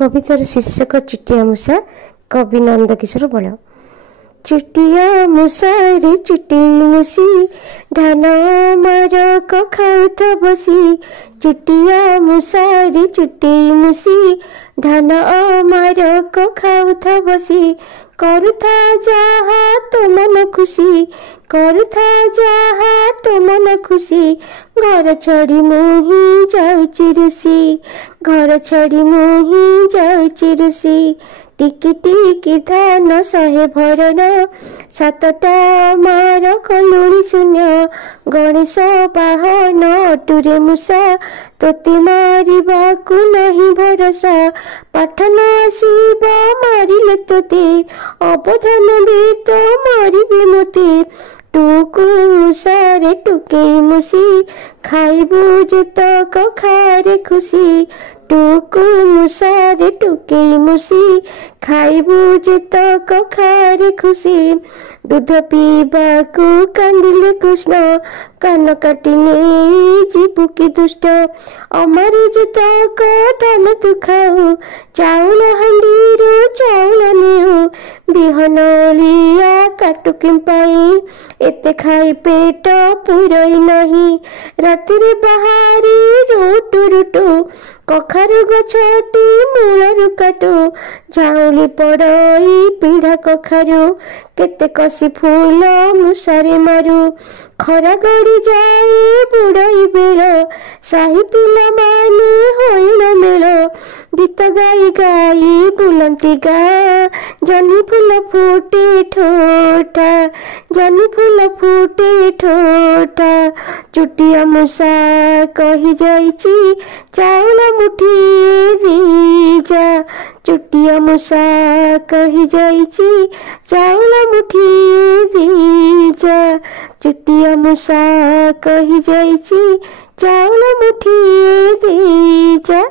कवितार शीर्षक चुटिया मूषा कवि नंदकिशोर बल। चुटिया मूषा रे चुटी मूसी धान मारक खाउथ बसी। चुटिया मूषा रे चुटी मूसी धान मारक खाउथ बसी। करुथा जहा तो मन खुशी, करुथा जहा तो मन खुशी। घर छड़ी मुही जाउची रुसी, घर छड़ी मुही जाउची रुसी। टिकी टिकी धान सहे भरण, सातटा मार कलुणी शून्य। गणेश बाहन अटुरे मूषा, तोते मारिबाकु नहीं भरोसा। पाठन आसीब मारिले तोते, अवधान भी तो मारिबे मोते। टुकु मूषा रे टुके मूसी, खाइबु जेतक खारे खुशी। टुकु मूषा रे टुके मूसी, खाइबु जेतक खारे खुशी। दूध पीबाकु कांदिले कृष्ण, कान काटी नहीं जीवु कि दुष्ट। अमर जेतक धान तू खाऊ, चाउल हांडीरु चाउल निऊ। बिहन लिया काटु किंपाई, एते खाई पेट पुरई नहीं। रातिरे बाहारी रुटु रुटु, कखारु गछटी मूलरु काटु। झाउली पड़ई पीढ़ा कखारु, केते कसी फूल मूषारे मारू। खरा गड़ी जाए बुड़ई बेल, साही पिला माने होइन मेल। गीत गाई गाई बुलंती गाँ, जनी फूल फूटे ठोठा, जनी फूल फूटे ठोठा। चुटिया मूषा कही जाइची, चाउल मुठिए दीजा। चुटिया मूषा कही जाइची, चाउल मुठिए दीजा। चुटिया मूषा कही जाइची, चाउल मुठिए दीजा।